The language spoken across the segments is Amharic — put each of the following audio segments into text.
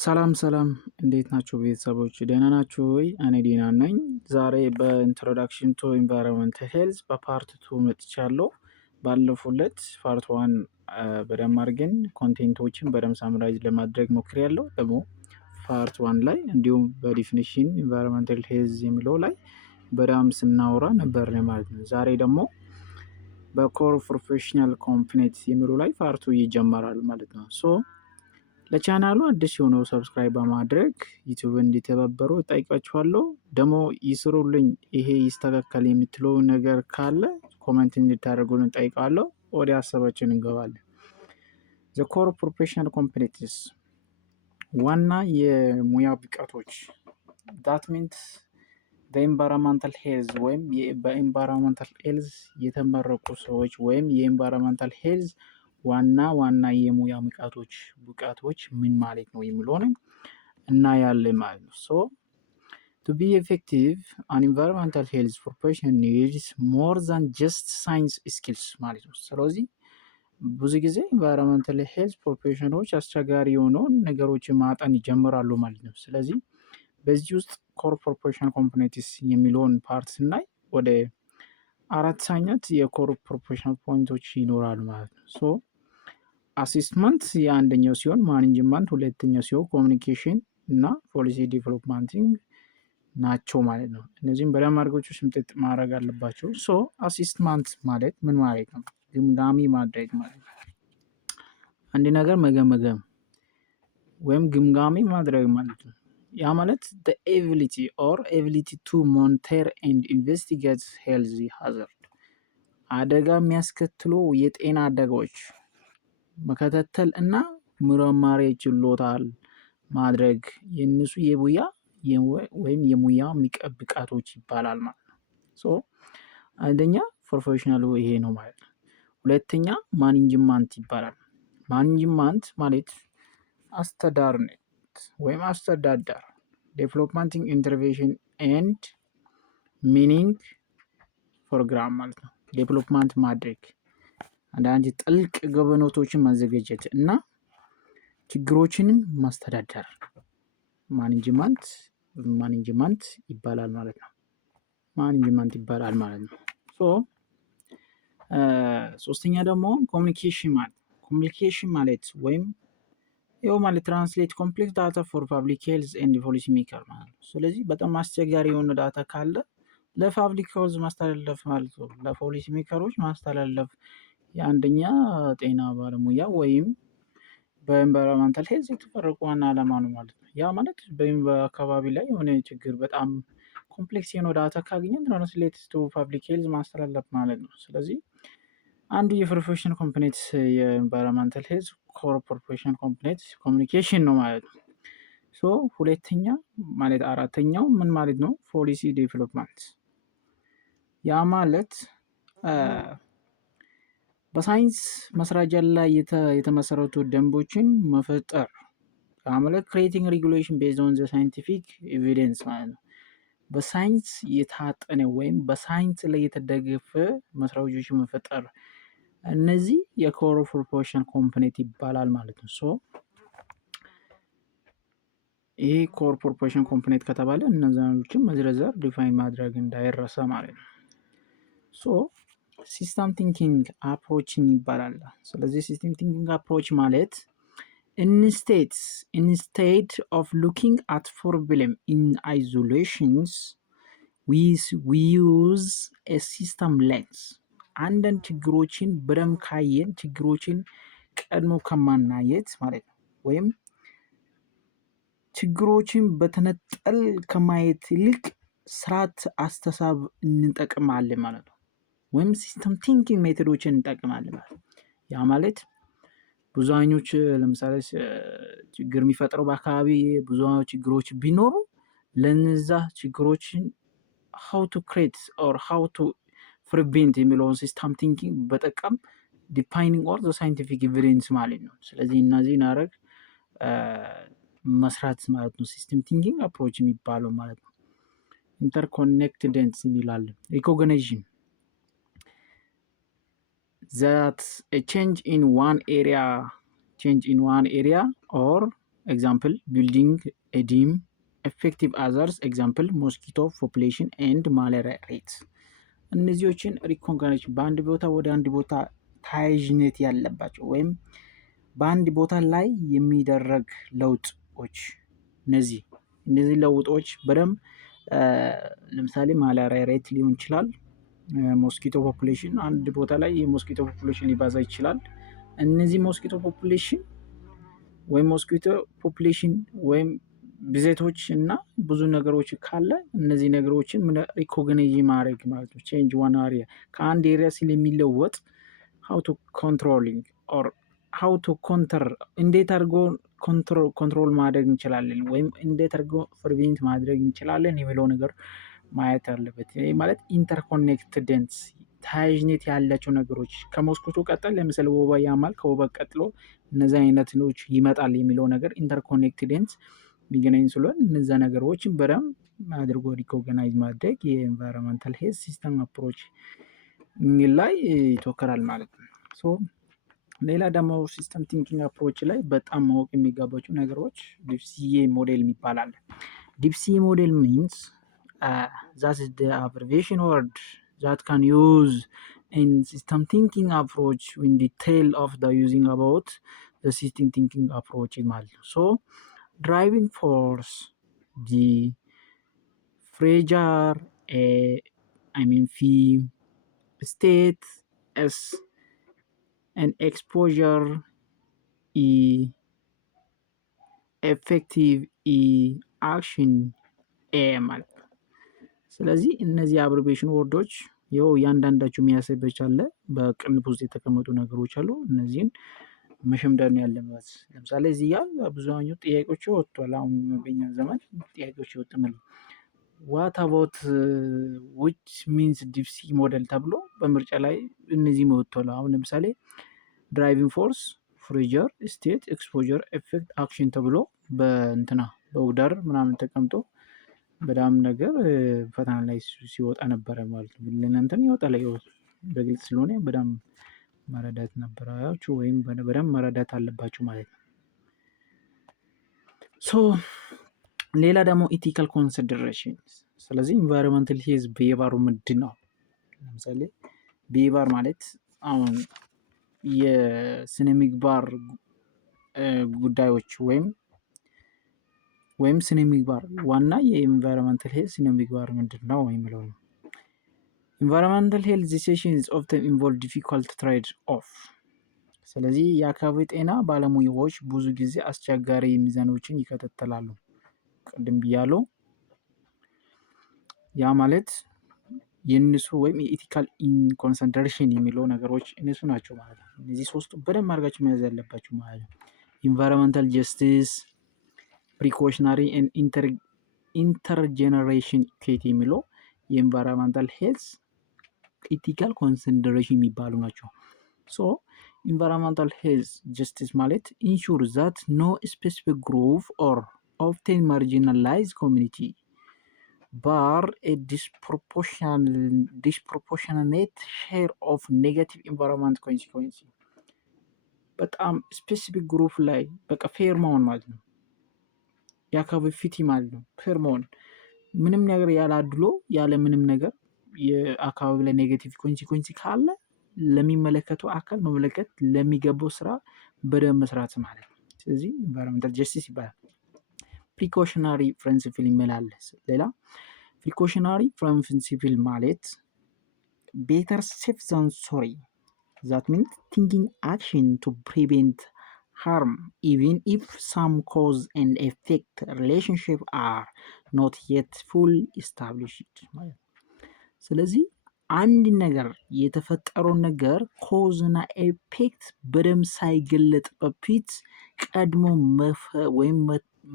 ሰላም ሰላም እንዴት ናችሁ ቤተሰቦች? ደህና ናችሁ ወይ? እኔ ደህና ነኝ። ዛሬ በኢንትሮዳክሽን ቱ ኢንቫይሮንመንታል ሄልዝ በፓርት ቱ መጥቻለሁ። ባለፉት ፓርት ዋን በደንብ አድርገን ኮንቴንቶችን በደንብ ሳምራይዝ ለማድረግ ሞክሬያለሁ። ደግሞ ፓርት ዋን ላይ እንዲሁም በዲፊኒሽን ኢንቫይሮንመንታል ሄልዝ የሚለው ላይ በደንብ ስናወራ ነበር ማለት ነው። ዛሬ ደግሞ በኮር ፕሮፌሽናል ኮምፖኔንት የሚለው ላይ ፓርቱ ይጀመራል ማለት ነው። ለቻናሉ አዲስ የሆነው ሰብስክራይብ በማድረግ ዩቲዩብ እንዲተባበሩ እጠይቃችኋለሁ። ደግሞ ይስሩልኝ፣ ይሄ ይስተካከል የምትለው ነገር ካለ ኮሜንት እንድታደርጉልን እጠይቃለሁ። ወደ ሀሳባችን እንገባለን። ዘ ኮር ፕሮፌሽናል ኮምፖኔንትስ ዋና የሙያ ብቃቶች ዳት ሚንስ በኢንቫይሮንመንታል ሄልዝ ወይም በኢንቫይሮንመንታል ሄልዝ የተመረቁ ሰዎች ወይም የኢንቫይሮንመንታል ሄልዝ ዋና የሙያ ብቃቶች ምን ማለት ነው የሚለውን እናያለን ማለት ነው። ሶ to be effective an environmental health professional needs more than just science skills ማለት ነው። ስለዚህ ብዙ ጊዜ ኢንቫይሮንመንታል ሄልዝ ፕሮፌሽናሎች አስቸጋሪ የሆነውን ነገሮችን ማጠን ይጀምራሉ ማለት ነው። ስለዚህ በዚህ ውስጥ ኮር ፕሮፌሽናል ኮምፖኔንትስ የሚለውን ፓርት ስናይ ወደ 4 አይነት የኮር ፕሮፌሽናል ፖይንቶች ይኖራሉ ማለት ነው። ሶ አሲስትመንት የአንደኛው ሲሆን ማኔጅመንት ሁለተኛው ሲሆን ኮሚኒኬሽን እና ፖሊሲ ዲቨሎፕመንቲንግ ናቸው ማለት ነው። እነዚህም በደንብ አድርጋችሁ ስምጥጥ ማድረግ አለባቸው። ሶ አሲስትመንት ማለት ምን ማለት ነው? ግምጋሚ ማድረግ ማለት ነው። አንድ ነገር መገምገም ወይም ግምጋሚ ማድረግ ማለት ነው። ያ ማለት the ability to monitor and investigate health hazard አደጋ የሚያስከትሉ የጤና አደጋዎች መከታተል እና ምርመራ ችሎታል ማድረግ የነሱ የሙያ ብቃቶች ይባላል ማለት ነው። ሶ አንደኛ ፕሮፌሽናሉ ይሄ ነው ማለት ነው። ሁለተኛ ማኔጅመንት ይባላል። ማኔጅመንት ማለት አስተዳደር ወይም አስተዳደር ዴቨሎፕመንቲንግ ኢንተርቬንሽን ኤንድ ሚኒንግ ፕሮግራም ማለት ነው። ዴቨሎፕመንት ማድረግ አንዳንድ ጥልቅ ግንኙነቶችን ማዘጋጀት እና ችግሮችንን ማስተዳደር ማኔጅመንት ይባላል ማለት ነው። ሶስተኛ ደግሞ ኮሚኒኬሽን ማለት ወይም ትራንስሌት ኮምፕሌክስ ዳታ ፎር ፐብሊክ ሄልዝ ኤንድ ፖሊሲ ሜከር ማለት ነው። ስለዚህ በጣም አስቸጋሪ የሆነ ዳታ ካለ ለፐብሊክ ሄልዝ ማስተላለፍ ማለት ነው። ለፖሊሲ ሜከሮች ማስተላለፍ የአንደኛ ጤና ባለሙያ ወይም በኢንቫይሮንመንታል ሄልዝ የተፈረቁ ዋና ዓላማ ነው ማለት ነው። ያ ማለት በአካባቢ ላይ የሆነ ችግር በጣም ኮምፕሌክስ የሆነ ዳታ ካገኘን ትራንስሌት ቱ ፐብሊክ ሄልዝ ማስተላለፍ ማለት ነው። ስለዚህ አንዱ የፕሮፌሽናል ኮምፖኔንት የኢንቫይሮንመንታል ሄልዝ ኮር ፕሮፌሽናል ኮምፖኔንት ኮሚኒኬሽን ነው ማለት ነው። ሶ ሁለተኛ ማለት አራተኛው ምን ማለት ነው? ፖሊሲ ዴቨሎፕመንት ያ ማለት በሳይንስ ማስረጃ ላይ የተመሰረቱ ደንቦችን መፍጠር ማለት ክሬቲንግ ሬጉሌሽን ቤዝድ ኦን ዘ ሳይንቲፊክ ኤቪደንስ ማለት ነው። በሳይንስ የታጠነ ወይም በሳይንስ ላይ የተደገፈ መስራቾችን መፍጠር እነዚህ የኮር ፕሮፌሽናል ኮምፖኔንት ይባላል ማለት ነው። ሶ ይሄ ኮር ፕሮፌሽናል ኮምፖኔንት ከተባለ እነዛኞችን መዝረዘር ዲፋይን ማድረግ እንዳይረሳ ማለት ነው። ሶ ሲስተም ቲንኪንግ አፕሮችን ይባላል። ስለዚህ ሲስተም ቲንኪንግ አፕሮች ማለት instead of looking at problem in isolations we use a system lens አንዳንድ ችግሮችን በደንብ ካየን ችግሮችን ቀድሞ ከማናየት ማለት ነው ወይም ችግሮችን በተነጠል ከማየት ይልቅ ስርዓት አስተሳሰብ እንጠቀማለን ማለት ነው። ወይም ሲስተም ቲንኪንግ ሜቶዶችን እንጠቀማለን ማለት ነው። ያ ማለት ብዙኞች ለምሳሌ ችግር የሚፈጥረው በአካባቢ ብዙ ችግሮች ቢኖሩ ለነዛ ችግሮችን how to create or how to prevent የሚለውን ሲስተም ቲንኪንግ በጠቀም ዲፋይኒንግ ኦል ዘ ሳይንቲፊክ ኤቪደንስ ማለት ነው። ስለዚህ እነዚህን አረግ መስራት ማለት ነው ሲስተም ቲንኪንግ አፕሮች የሚባለው ማለት ነው። ኢንተርኮኔክትድንስ የሚላል ሪኮግኒሽን that a change in one area or ኤግዛምፕል ቢልዲንግ ኤ ዲም ኤፌክቲቭ አዘርስ ኤግዛምፕል ሞስኪቶ ፖፑሌሽን ኤንድ ማላሪያ ሬት። እነዚዎችን ሪኮግኒሽን በአንድ ቦታ ወደ አንድ ቦታ ተያያዥነት ያለባቸው ወይም በአንድ ቦታ ላይ የሚደረግ ለውጦች እነዚህ ለውጦች በደንብ ለምሳሌ ማላሪያ ሬት ሊሆን ይችላል። ሞስኪቶ ፖፑሌሽን አንድ ቦታ ላይ የሞስኪቶ ፖፑሌሽን ሊባዛ ይችላል። እነዚህ ሞስኪቶ ፖፑሌሽን ወይም ሞስኪቶ ፖፑሌሽን ወይም ብዜቶች እና ብዙ ነገሮች ካለ እነዚህ ነገሮችን ሪኮግናይዝ ማድረግ ማለት ነው። ቼንጅ ዋን አሪያ ከአንድ ኤሪያ ስለሚለወጥ ሃው ቱ ኮንትሮሊንግ ኦር ሃው ቱ ኮንተር እንዴት አድርጎ ኮንትሮል ማድረግ እንችላለን ወይም እንዴት አድርጎ ፕሪቬንት ማድረግ እንችላለን የሚለው ነገር ማየት አለበት። ይህ ማለት ኢንተርኮኔክትደንስ ተያያዥነት ያላቸው ነገሮች ከሞስኪቶ ቀጠል ለምሳሌ ወባ ያማል፣ ከወባ ቀጥሎ እነዚህ አይነት ኖች ይመጣል የሚለው ነገር ኢንተርኮኔክትደንስ የሚገናኝ ስለሆን እነዛ ነገሮችን በደንብ አድርጎ ሪኮግናይዝ ማድረግ የኤንቫይሮንመንታል ሄልዝ ሲስተም አፕሮች ላይ ይተኮራል ማለት ነው። ሌላ ደግሞ ሲስተም ቲንኪንግ አፕሮች ላይ በጣም ማወቅ የሚገባቸው ነገሮች ዲፕሲዬ ሞዴል ይባላል። ዲፕሲዬ ሞዴል ሚንስ that is the abbreviation word that can use in system thinking approach in detail of the using about the system thinking approach ማለት ነው። So driving force, the pressure, V, state S, and exposure E, effective E, action A ማለት ነው። ስለዚህ እነዚህ አብሪቬሽን ወርዶች ይኸው እያንዳንዳቸው የሚያሳይበት አለ። በቅንፍ ውስጥ የተቀመጡ ነገሮች አሉ። እነዚህን መሸምደን ያለበት። ለምሳሌ እዚህ ጋር ብዙኛው ጥያቄዎች ወጥቷል። አሁን በኛ ዘመን ጥያቄዎች ይወጥማሉ። ዋት አባውት ዊች ሚንስ ዲፕሲ ሞዴል ተብሎ በምርጫ ላይ እነዚህ ወጥቷል። አሁን ለምሳሌ ድራይቪንግ ፎርስ፣ ፕሬዠር፣ ስቴት፣ ኤክስፖዠር፣ ኤፌክት፣ አክሽን ተብሎ በእንትና በውዳር ምናምን ተቀምጦ በጣም ነገር ፈተና ላይ ሲወጣ ነበረ ማለት ነው። ለእናንተም ይወጣል በግልጽ ስለሆነ በጣም መረዳት ነበራችሁ ወይም በደንብ መረዳት አለባችሁ ማለት ነው። ሌላ ደግሞ ኢቲካል ኮንሲደሬሽን። ስለዚህ ኢንቫይሮንመንታል ሄልዝ ቢሄቪየሩ ምንድን ነው? ለምሳሌ ቢሄቪየር ማለት አሁን የስነ ምግባር ጉዳዮች ወይም ስነ ምግባር ዋና የኢንቫይሮንመንታል ሄልዝ ስነ ምግባር ምንድን ነው የሚለው ነው። ኢንቫይሮንመንታል ሄልዝ ዲሲዥንስ ኦፍተን ኢንቮልቭ ዲፊካልት ትሬድ ኦፍ። ስለዚህ የአካባቢ ጤና ባለሙያዎች ብዙ ጊዜ አስቸጋሪ ሚዛኖችን ይከተላሉ። ቅድም ብያለሁ። ያ ማለት የእነሱ ወይም የኢቲካል ኮንሲደሬሽን የሚለው ነገሮች እነሱ ናቸው ማለት ነው። እነዚህ ሶስቱ በደንብ አድርጋችሁ መያዝ ያለባችሁ ማለት ነው። ኢንቫይሮንመንታል ጀስቲስ፣ ፕሪኮሽናሪ ኢንተርጀነሬሽን ኢኩዊቲ የሚለው የኢንቫይሮንመንታል ሄልዝ ኢቲካል ኮንሲደሬሽን የሚባሉ ናቸው። ኢንቫይሮንመንታል ሄልዝ ጀስቲስ ማለት ኢንሹር ዛት ኖ ስፔሲፊክ ግሩፕ ኦር ኦፍቴን ማርጂናላይዝድ ኮሚኒቲ bar a disproportionate share of negative environment consequence። በጣም ስፔሲፊክ ግሩፕ ላይ በቃ ፌር መሆን ማለት ነው። የአካባቢ ፊቲ ማለት ነው። ፌር መሆን ምንም ነገር ያላድሎ ያለ ምንም ነገር የአካባቢ ላይ ኔጌቲቭ ኮንሲኩዌንስ ካለ ለሚመለከተው አካል መመለከት ለሚገባው ስራ በደንብ መስራት ማለት ነው። ስለዚህ ኢንቫይሮንመንታል ጀስቲስ ይባላል። ፕሪኮሽናሪ ፕሪንሲፕል ይመላለስ። ሌላ ፕሪኮሽናሪ ፕሪንሲፕል ማለት ቤተር ሴፍ ዛን ሶሪ ዛት ሚንስ ቲንኪንግ አክሽን ቱ ፕሪቬንት harm even if some cause and effect relationship are not yet fully established። ስለዚህ አንድ ነገር የተፈጠረው ነገር ኮዝ እና ኤፌክት በደንብ ሳይገለጥ በፊት ቀድሞ ወይም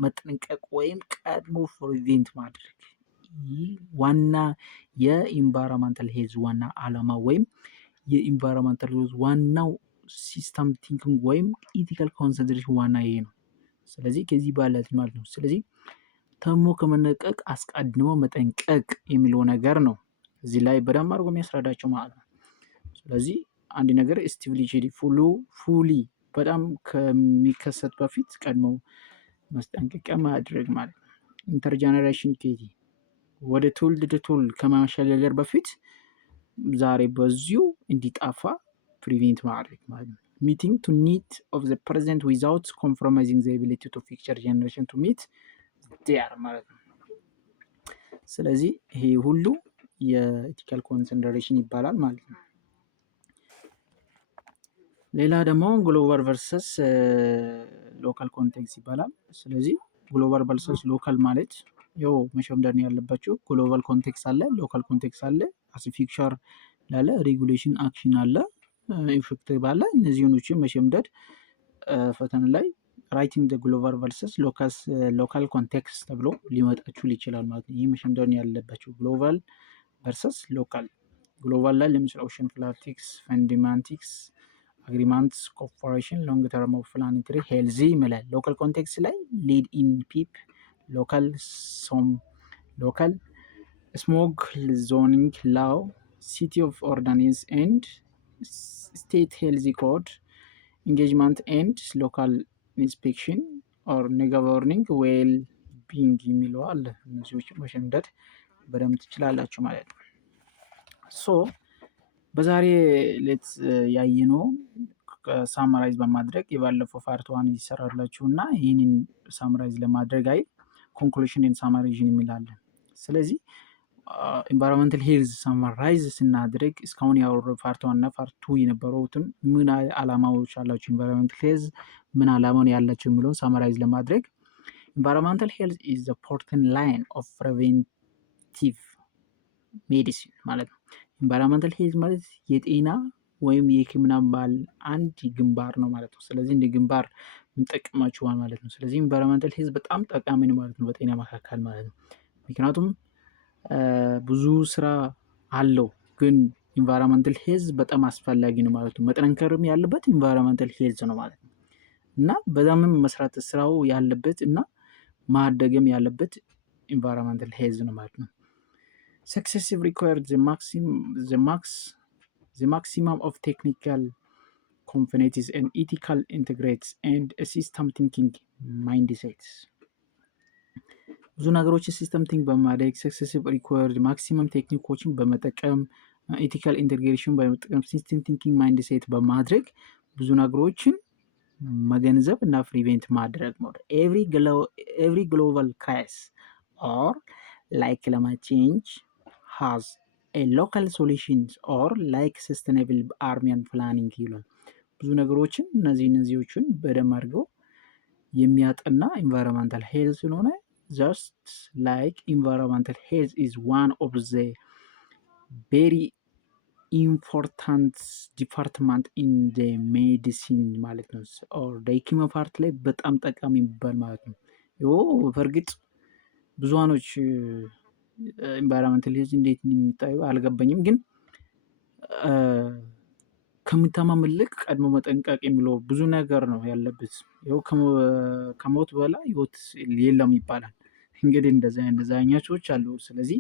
መጠንቀቅ ወይም ቀድሞ ፕሪቬንት ማድረግ ይህ ዋና የኢንቫይሮንመንታል ሄልዝ ዋና ዓላማ ወይም የኢንቫይሮንመንታል ሄልዝ ዋናው ሲስተም ቲንኪንግ ወይም ኢቲካል ኮንሲደሬሽን ዋና ይሄ ነው። ስለዚህ ከዚህ ባለት ማለት ነው። ስለዚህ ተሞ ከመነቀቅ አስቀድሞ መጠንቀቅ የሚለው ነገር ነው እዚህ ላይ በደንብ አድርጎ የሚያስረዳቸው ማለት ነው። ስለዚህ አንድ ነገር ስቲቢሊቲ ፉሊ በጣም ከሚከሰት በፊት ቀድሞ ማስጠንቀቂያ ማድረግ ማለት ነው። ኢንተርጀነሬሽን ኢኩዊቲ ወደ ትውልድ ትውልድ ከማሸጋገር በፊት ዛሬ በዚሁ እንዲጠፋ ፕሪቬንት ማድረግ ማለት ነው። ሚቲንግ ቱ ኒድ ኦፍ ዘ ፕሬዘንት ዊዛውት ኮምፕሮማይዚንግ ዘ ኤቢሊቲ ቱ ፊውቸር ጀነሬሽን ቱ ሚት ዴር ማለት ነው። ስለዚህ ይሄ ሁሉ የኢቲካል ኮንሲደሬሽን ይባላል ማለት ነው። ሌላ ደግሞ ግሎባል ቨርሰስ ሎካል ኮንቴክስት ይባላል። ስለዚህ ግሎባል ቨርሰስ ሎካል ማለት ያው መሸምደድ ያለባቸው ግሎባል ኮንቴክስት አለ፣ ሎካል ኮንቴክስት አለ፣ አስ ፊክቸር ላለ ሬጉሌሽን አክሽን አለ፣ ኢፌክቲቭ አለ። እነዚህኖችን መሸምደድ ፈተና ላይ ራይቲንግ ግሎባል ቨርሰስ ሎካል ኮንቴክስት ተብሎ ሊመጣችሁ ይችላል ማለት ነው። ይህ መሸምደድ ያለባቸው ግሎባል ቨርሰስ ሎካል። ግሎባል ላይ ለምሳሌ ኦሽን ፖለቲክስ፣ ፈንዳሜንታልስ፣ አግሪመንትስ፣ ኮርፖሬሽን፣ ሎንግ ተርም ኦፍ ፕላኔታሪ ሄልዝ ይመላል። ሎካል ኮንቴክስት ላይ ሊድ ኢን ፒፕ ሎካል ሶም ሎካል ስሞግ ዞኒንግ ላው ሲቲ ኦፍ ኦርዲናንስ ኤንድ ስቴት ሄልዝ ኮድ ኢንጌጅመንት ኤንድ ሎካል ኢንስፔክሽን ኦር ገቨርኒንግ ዌል ቢንግ የሚለው አለ። እነዚህዎች መሸምደድ በደንብ ትችላላችሁ ማለት ነው። ሶ በዛሬ ዕለት ያየነው ሳማራይዝ በማድረግ የባለፈው ፓርት ዋን ይሰራላችሁ እና ይህንን ሳማራይዝ ለማድረግ ኮንክሉሽን ኤንድ ሳማራይዜሽን የሚላለን። ስለዚህ ኢንቫይሮንመንታል ሄልዝ ሳማራይዝ ስናድርግ እስካሁን ያወራው ፓርት ዋን እና ፓርት ቱ የነበሩትን ምን አላማዎች አላቸው፣ ኢንቫይሮንመንታል ሄልዝ ምን አላማውን ያላቸው የሚለውን ሳማራይዝ ለማድረግ ኢንቫይሮንመንታል ሄልዝ ኢዝ ዘ ኢምፖርታንት ላይን ኦፍ ፕሪቬንቲቭ ሜዲሲን ማለት ነው። ኢንቫይሮንመንታል ሄልዝ ማለት የጤና ወይም የሕክምና ባል አንድ ግንባር ነው ማለት ነው። ስለዚህ እንደ ግንባር የምንጠቀማቸዋል ማለት ነው። ስለዚህ ኢንቫይሮንመንታል ሄልዝ በጣም ጠቃሚ ነው ማለት ነው በጤና መካከል ማለት ነው። ምክንያቱም ብዙ ስራ አለው፣ ግን ኢንቫይሮንመንታል ሄልዝ በጣም አስፈላጊ ነው ማለት ነው። መጠንከርም ያለበት ኢንቫይሮንመንታል ሄልዝ ነው ማለት ነው እና በዛምም መስራት ስራው ያለበት እና ማደግም ያለበት ኢንቫይሮንመንታል ሄልዝ ነው ማለት ነው። Successive required the maximum of technical competencies and ethical integrates and a system thinking mindset. ብዙ ነገሮችን ሲስተም ቲንክ በማድረግ ሰክሰሲቭ ሪኳየርድ ማክሲመም ቴክኒኮችን በመጠቀም ኢቲካል ኢንቴግሬሽን በመጠቀም ሲስተም ቲንኪንግ ማይንድ ሴት በማድረግ ብዙ ነገሮችን መገንዘብ እና ፕሪቬንት ማድረግ ነው። ኤቭሪ ግሎባል ክራይሲስ ኦር like climate change has a local solutions or like sustainable urban planning ይላል። ብዙ ነገሮችን እነዚህዎችን በደንብ አድርገው የሚያጠና ኢንቫይሮንመንታል ሄልዝ ስለሆነ just like environmental health is one of the very important department in the medicine ማለት ነው or the ሕክምና ፓርት ላይ በጣም ጠቃሚ የሚባል ማለት ነው። በእርግጥ ብዙሃኖች ኢንቫይሮንመንታል ሄልዝ እንዴት እንደሚታዩ አልገባኝም፣ ግን ከሚታመም ይልቅ ቀድሞ መጠንቀቅ የሚለው ብዙ ነገር ነው ያለበት። ይኸው ከሞት በኋላ ህይወት የለም ይባላል። እንግዲህ እንደዛ አይነት ሰዎች አሉ። ስለዚህ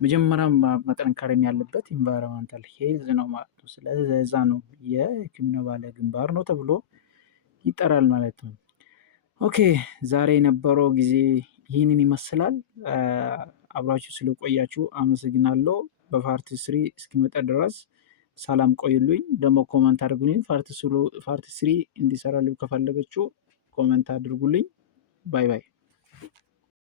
መጀመሪያ መጠንከርም ያለበት ኢንቫይሮንመንታል ሄልዝ ነው ማለት ነው። ስለዚህ እዛ ነው የሕክምና ባለ ግንባር ነው ተብሎ ይጠራል ማለት ነው። ኦኬ ዛሬ የነበረው ጊዜ ይህንን ይመስላል። አብራችሁ ስለቆያችሁ አመሰግናለሁ። በፓርት 3 እስኪመጣ ድረስ ሰላም ቆዩልኝ። ደግሞ ኮመንት አድርጉልኝ። ፓርት 3 እንዲሰራልኝ ከፈለጋችሁ ኮመንት አድርጉልኝ። ባይ ባይ።